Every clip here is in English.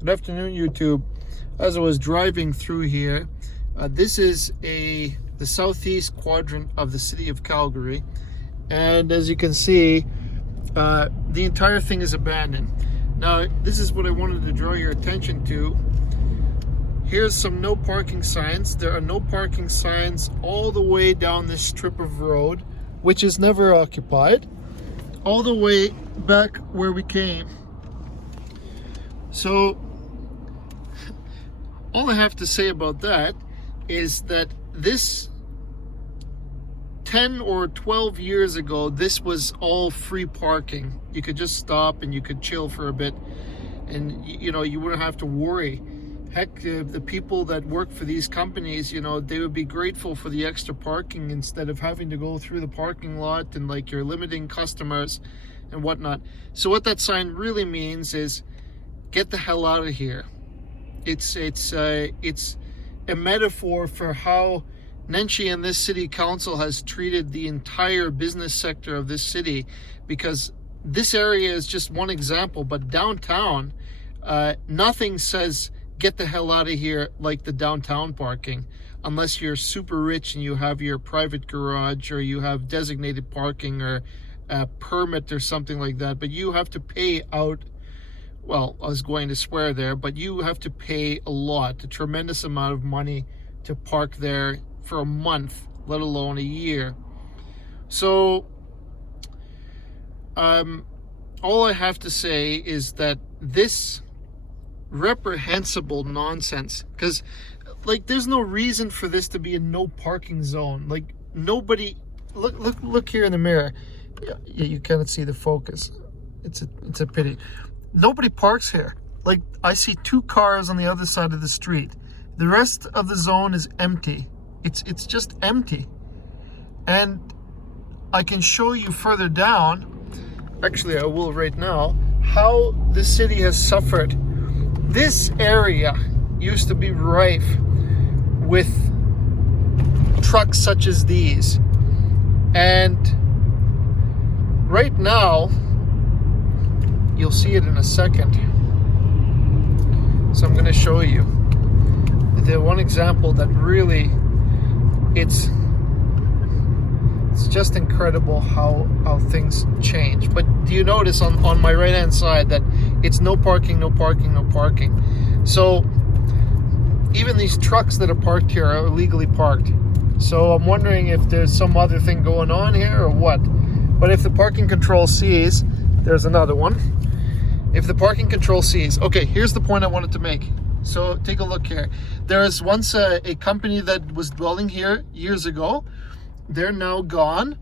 Good afternoon, YouTube. As I was driving through here, this is the southeast quadrant of the city of Calgary, and as you can see, the entire thing is abandoned. Now, this is what I wanted to draw your attention to. Here's some no parking signs. There are no parking signs all the way down this strip of road, which is never occupied, all the way back where we came. So all I have to say about that is that this 10 or 12 years ago, this was all free parking. You could just stop and you could chill for a bit, and you wouldn't have to worry. Heck, the people that work for these companies, they would be grateful for the extra parking instead of having to go through the parking lot and like you're limiting customers and whatnot. So what that sign really means is get the hell out of here. It's a metaphor for how NENSHI and this city council has treated the entire business sector of this city, because this area is just one example, but downtown, nothing says get the hell out of here like the downtown parking, unless you're super rich and you have your private garage or you have designated parking or a permit or something like that. But you have to pay out, well, I was going to swear there, but you have to pay a tremendous amount of money to park there for a month, let alone a year. So all I have to say is that this reprehensible nonsense, because like there's no reason for this to be a no parking zone. Like nobody, look here in the mirror. Yeah, you cannot see the focus. It's a pity. Nobody parks here. Like, I see 2 cars on the other side of the street. The rest of the zone is empty. It's just empty. And I can show you further down, actually I will right now, how the city has suffered. This area used to be rife with trucks such as these. And right now, you'll see it in a second. So I'm going to show you the one example that really, it's just incredible how things change. But do you notice on my right hand side that it's no parking, no parking, no parking. So even these trucks that are parked here are illegally parked. So I'm wondering if there's some other thing going on here or what. But if the parking control sees, there's another one. If the parking control sees, okay, here's the point I wanted to make. So take a look here. There was once a company that was dwelling here years ago. They're now gone.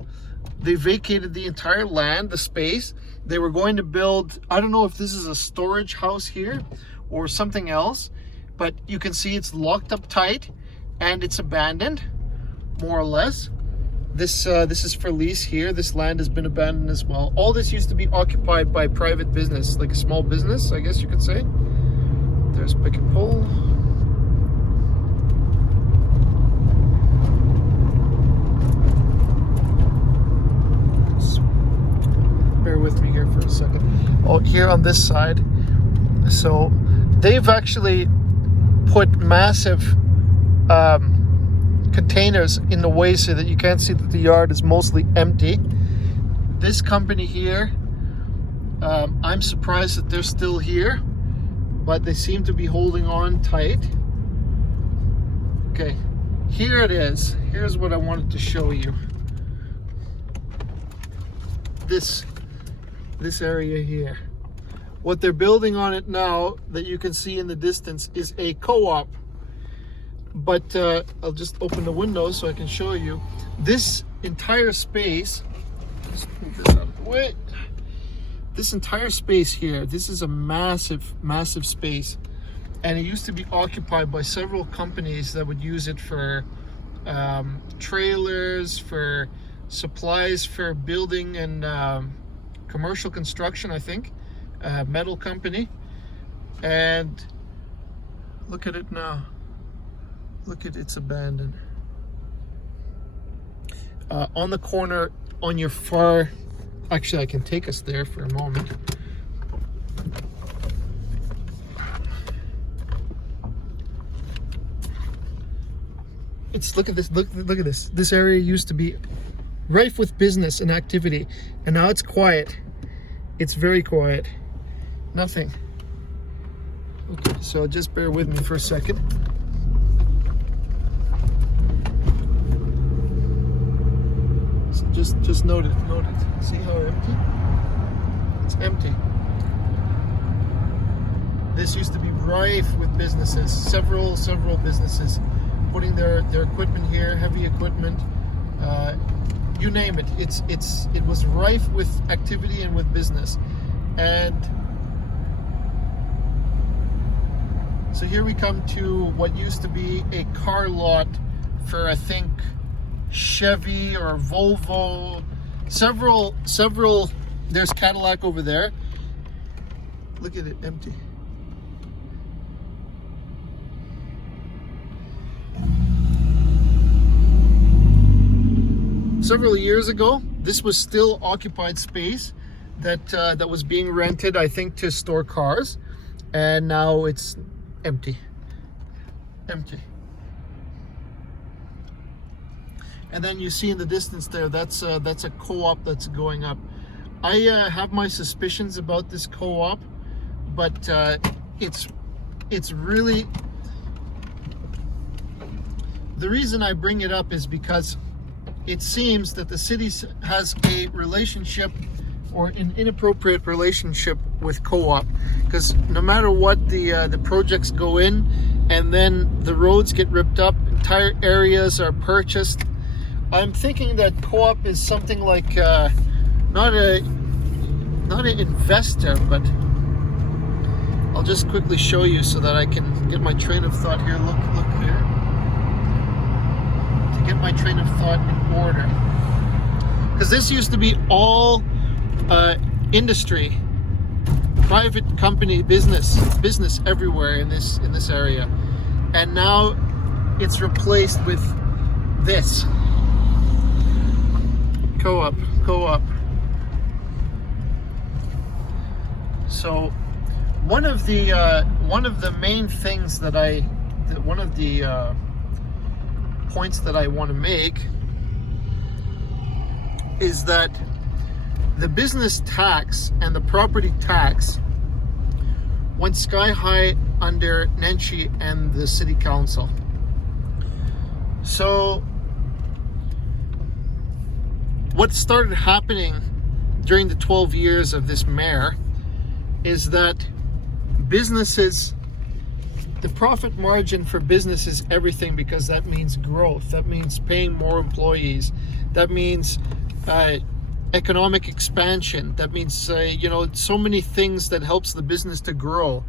They vacated the entire land, the space. They were going to build, I don't know if this is a storage house here or something else, but you can see it's locked up tight and it's abandoned, more or less. This is for lease here. This land has been abandoned as well. All this used to be occupied by private business, like a small business, I guess you could say. There's pick and pull. Bear with me here for a second. Oh, here on this side. So they've actually put massive containers in the way so that you can't see that the yard is mostly empty. This company here, I'm surprised that they're still here, but they seem to be holding on tight. Okay, here it is. Here's what I wanted to show you. This area here. What they're building on it now that you can see in the distance is a co-op. But I'll just open the window so I can show you. This entire space, let's move this out of the way. This entire space here, this is a massive, massive space. And it used to be occupied by several companies that would use it for trailers, for supplies for building and commercial construction, I think. Metal company. And look at it now. Look at it's abandoned. On the corner on your far, actually I can take us there for a moment. look at this. Look at this. This area used to be rife with business and activity, and now it's quiet. It's very quiet. Nothing. Okay, so just bear with me for a second. Just note it. See how empty? It's empty. This used to be rife with businesses. Several businesses putting their equipment here, heavy equipment. You name it. It was rife with activity and with business. And so here we come to what used to be a car lot for, I think, Chevy or Volvo. Several. There's Cadillac over there. Look at it, empty. Several years ago, this was still occupied space that was being rented, I think, to store cars, and now it's empty. And then you see in the distance there, that's a co-op that's going up. I have my suspicions about this co-op, but it's really, the reason I bring it up is because it seems that the city has a relationship, or an inappropriate relationship, with co-op, because no matter what, the projects go in and then the roads get ripped up, entire areas are purchased. I'm thinking that co-op is something like not an investor, but I'll just quickly show you so that I can get my train of thought here. Look here. To get my train of thought in order, because this used to be all industry, private company, business everywhere in this area, and now it's replaced with this co-op. So one of the main things that one of the points that I want to make is that the business tax and the property tax went sky high under NENSHI and the city council. So what started happening during the 12 years of this mayor is that businesses, the profit margin for business is everything, because that means growth, that means paying more employees, that means economic expansion, that means so many things that helps the business to grow.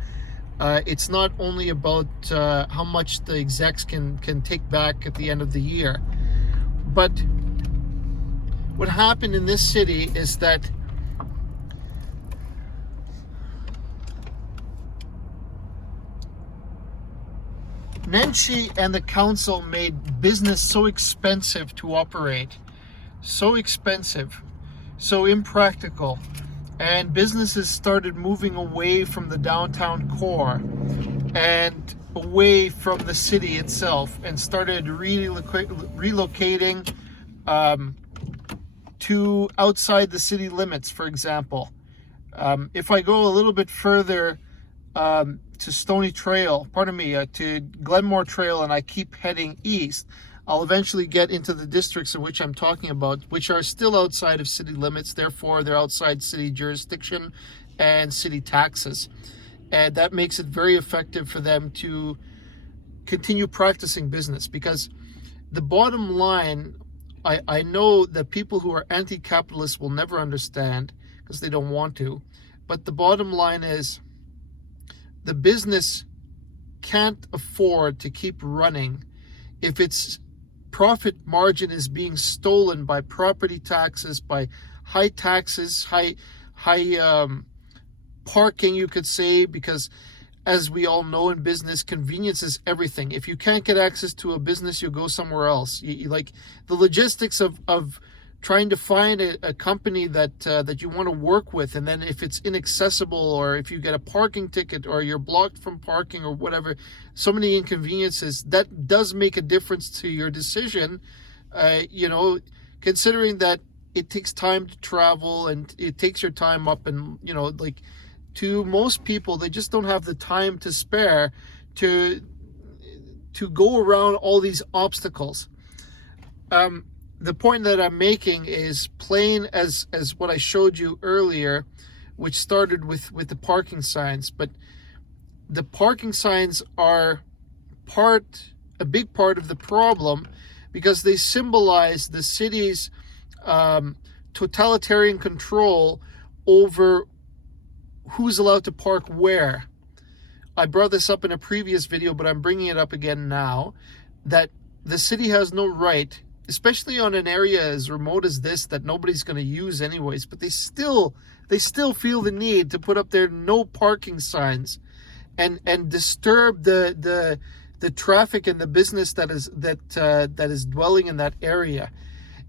It's not only about how much the execs can take back at the end of the year. But what happened in this city is that NENSHI and the council made business so expensive to operate, so expensive, so impractical, and businesses started moving away from the downtown core and away from the city itself, and started relocating to outside the city limits. For example, if I go a little bit further to Stony Trail, to Glenmore Trail, and I keep heading east, I'll eventually get into the districts of which I'm talking about, which are still outside of city limits. Therefore, they're outside city jurisdiction and city taxes. And that makes it very effective for them to continue practicing business, because the bottom line, I know that people who are anti-capitalist will never understand because they don't want to, but the bottom line is the business can't afford to keep running if its profit margin is being stolen by property taxes, by high taxes, high parking, you could say, because as we all know in business, convenience is everything. If you can't get access to a business, you go somewhere else. You like the logistics of trying to find a company that you want to work with, and then if it's inaccessible, or if you get a parking ticket, or you're blocked from parking, or whatever, so many inconveniences, that does make a difference to your decision. Considering that it takes time to travel, and it takes your time up, and like, to most people, they just don't have the time to spare to go around all these obstacles. The point that I'm making is plain as what I showed you earlier, which started with the parking signs. But the parking signs are a big part of the problem, because they symbolize the city's totalitarian control over who's allowed to park where. I brought this up in a previous video, but I'm bringing it up again now, that the city has no right, especially on an area as remote as this that nobody's going to use anyways, but they still feel the need to put up their no parking signs and disturb the traffic and the business that is dwelling in that area.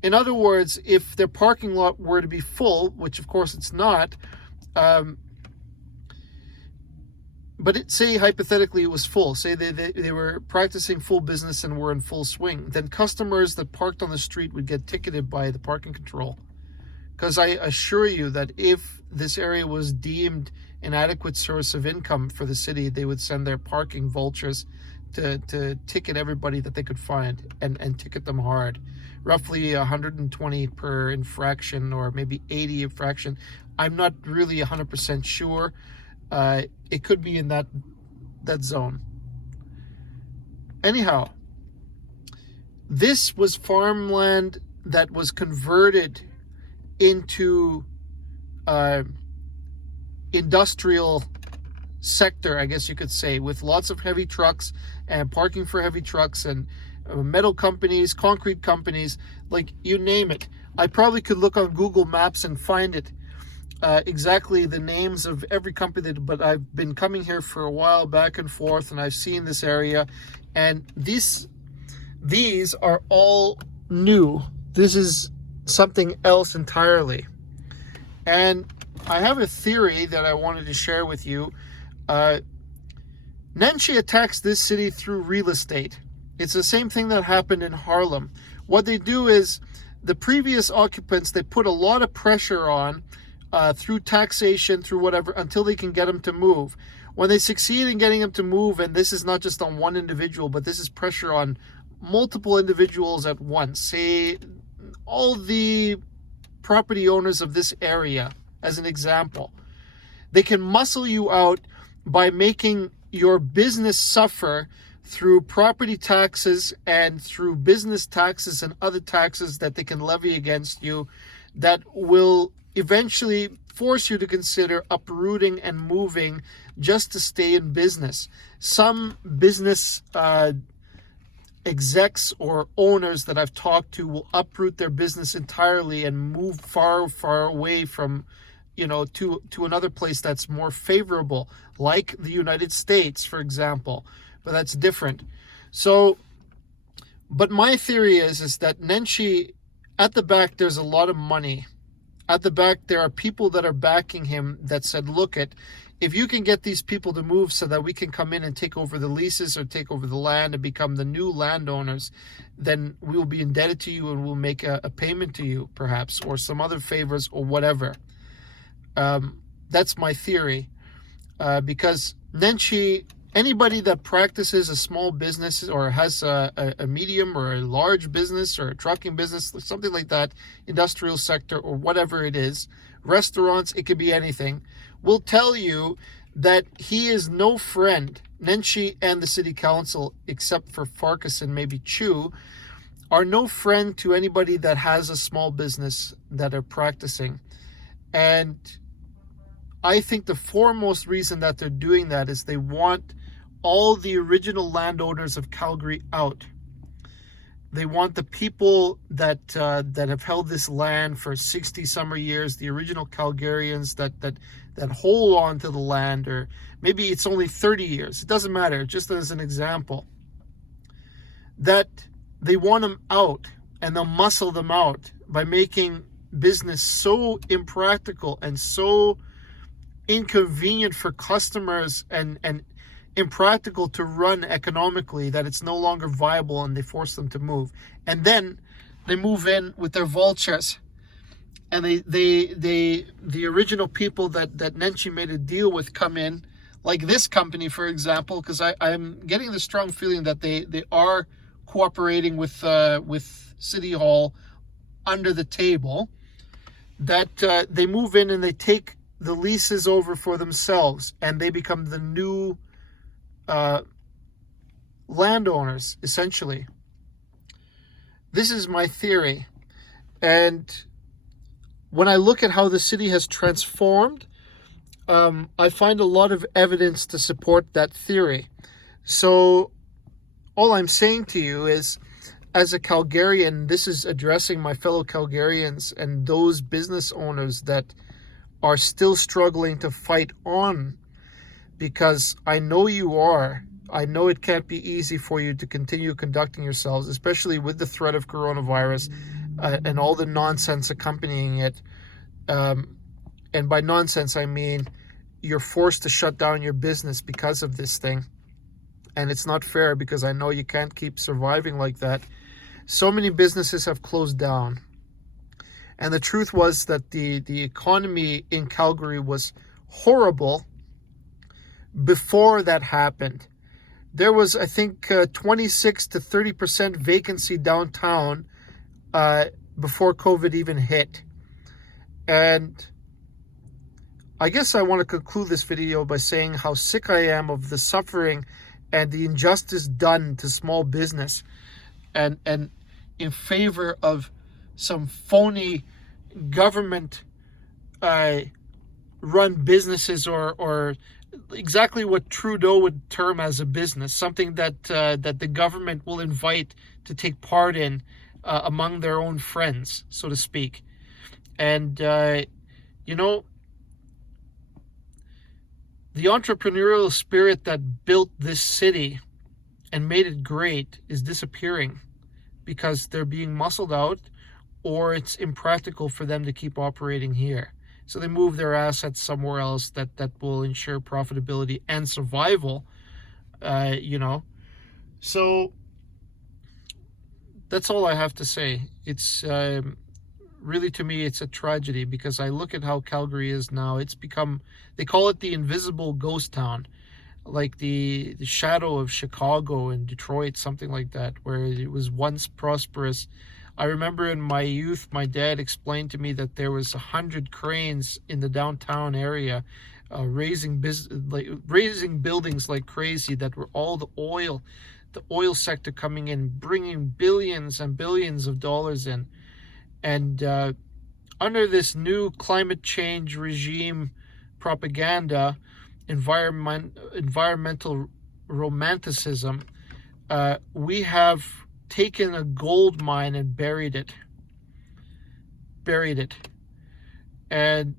In other words, if their parking lot were to be full, which of course it's not, but say hypothetically it was full, say they were practicing full business and were in full swing, then customers that parked on the street would get ticketed by the parking control. Because I assure you that if this area was deemed an adequate source of income for the city, they would send their parking vultures to ticket everybody that they could find, and ticket them hard. Roughly 120 per infraction, or maybe 80 infraction. I'm not really 100% sure. It could be in that zone. Anyhow, this was farmland that was converted into industrial sector, I guess you could say, with lots of heavy trucks and parking for heavy trucks, and metal companies, concrete companies, like you name it. I probably could look on Google Maps and find it, exactly the names of every company, but I've been coming here for a while, back and forth, and I've seen this area, and these are all new. This is something else entirely. And I have a theory that I wanted to share with you. NENSHI attacks this city through real estate. It's the same thing that happened in Harlem. What they do is, the previous occupants, they put a lot of pressure on through taxation, through whatever, until they can get them to move. When they succeed in getting them to move, and this is not just on one individual, but this is pressure on multiple individuals at once, say all the property owners of this area, as an example, they can muscle you out by making your business suffer through property taxes and through business taxes and other taxes that they can levy against you, that will eventually force you to consider uprooting and moving just to stay in business. Some business execs or owners that I've talked to will uproot their business entirely and move far, far away from, to another place that's more favorable, like the United States, for example. But that's different. So, but my theory is that NENSHI, at the back, there's a lot of money. At the back, there are people that are backing him that said, look, if you can get these people to move so that we can come in and take over the leases or take over the land and become the new landowners, then we will be indebted to you and we'll make a payment to you, perhaps, or some other favors or whatever. That's my theory. Because NENSHI, anybody that practices a small business or has a medium or a large business or a trucking business, something like that, industrial sector or whatever it is, restaurants, it could be anything, will tell you that he is no friend. NENSHI and the city council, except for Farkas and maybe Chu, are no friend to anybody that has a small business that are practicing. And I think the foremost reason that they're doing that is they want all the original landowners of Calgary out. They want the people that have held this land for 60 summer years, the original Calgarians that hold on to the land, or maybe it's only 30 years. It doesn't matter, just as an example. That they want them out, and they'll muscle them out by making business so impractical and so inconvenient for customers and impractical to run economically that it's no longer viable, and they force them to move. And then they move in with their vultures, and the original people that NENSHI made a deal with come in, like this company, for example, because I'm getting the strong feeling that they are cooperating with City Hall under the table, that they move in and they take the leases over for themselves, and they become the new landowners, essentially. This is my theory. And when I look at how the city has transformed, I find a lot of evidence to support that theory. So all I'm saying to you is, as a Calgarian, this is addressing my fellow Calgarians and those business owners that are still struggling to fight on, because I know you are. I know it can't be easy for you to continue conducting yourselves, especially with the threat of coronavirus and all the nonsense accompanying it. And by nonsense, I mean you're forced to shut down your business because of this thing. And it's not fair, because I know you can't keep surviving like that. So many businesses have closed down. And the truth was that the economy in Calgary was horrible before that happened. There was, I think, 26 to 30% vacancy downtown before COVID even hit. And I guess I want to conclude this video by saying how sick I am of the suffering and the injustice done to small business, and in favor of some phony government run businesses, or exactly what Trudeau would term as a business, something that the government will invite to take part in among their own friends, so to speak. And you know, the entrepreneurial spirit that built this city and made it great is disappearing, because they're being muscled out, or it's impractical for them to keep operating here. So they move their assets somewhere else that will ensure profitability and survival, you know. So that's all I have to say. It's really, to me, it's a tragedy, because I look at how Calgary is now. It's become, they call it the invisible ghost town, like the shadow of Chicago and Detroit, something like that, where it was once prosperous. I remember in my youth, my dad explained to me that there was 100 cranes in the downtown area, raising buildings like crazy, that were all the oil sector coming in, bringing billions and billions of dollars in. And under this new climate change regime propaganda, environmental romanticism, we have taken a gold mine and buried it, and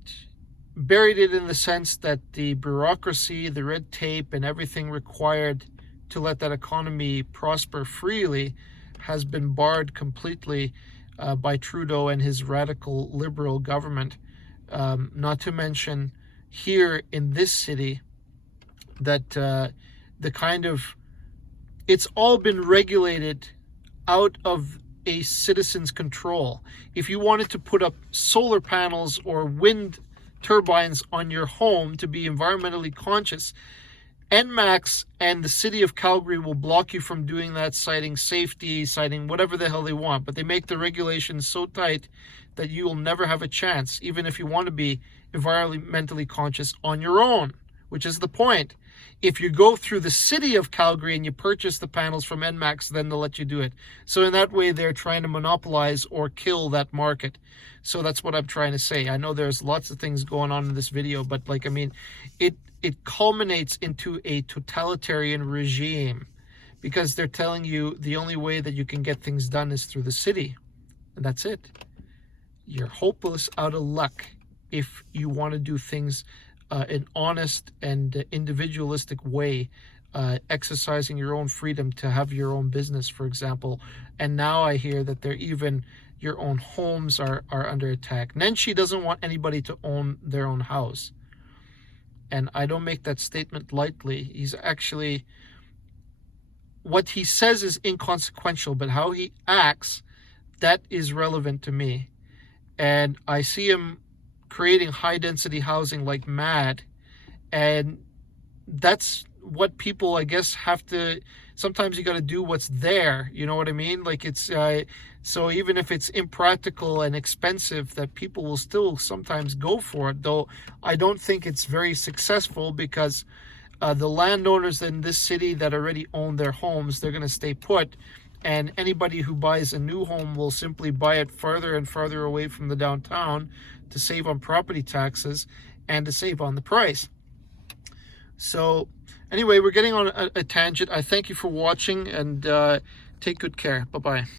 buried it in the sense that the bureaucracy, the red tape, and everything required to let that economy prosper freely has been barred completely by Trudeau and his radical liberal government. Not to mention here in this city, that the kind of, it's all been regulated out of a citizen's control. If you wanted to put up solar panels or wind turbines on your home to be environmentally conscious, NMAX and the city of Calgary will block you from doing that, citing safety, citing whatever the hell they want. But they make the regulations so tight that you will never have a chance, even if you want to be environmentally conscious on your own, which is the point. If you go through the city of Calgary and you purchase the panels from NMAX, then they'll let you do it. So in that way, they're trying to monopolize or kill that market. So that's what I'm trying to say. I know there's lots of things going on in this video, but like, I mean, it culminates into a totalitarian regime, because they're telling you the only way that you can get things done is through the city. And that's it. You're hopeless, out of luck, if you want to do things an honest and individualistic way, exercising your own freedom to have your own business, for example. And now I hear that they're even your own homes are under attack. NENSHI doesn't want anybody to own their own house. And I don't make that statement lightly. He's actually, what he says is inconsequential, but how he acts, that is relevant to me. And I see him creating high density housing like mad. And that's what people, I guess, have to, sometimes you got to do what's there. You know what I mean? Like it's, so even if it's impractical and expensive, that people will still sometimes go for it. Though I don't think it's very successful, because the landowners in this city that already own their homes, they're going to stay put. And anybody who buys a new home will simply buy it further and further away from the downtown to save on property taxes and to save on the price. So anyway, we're getting on a tangent. I thank you for watching, and take good care. Bye-bye.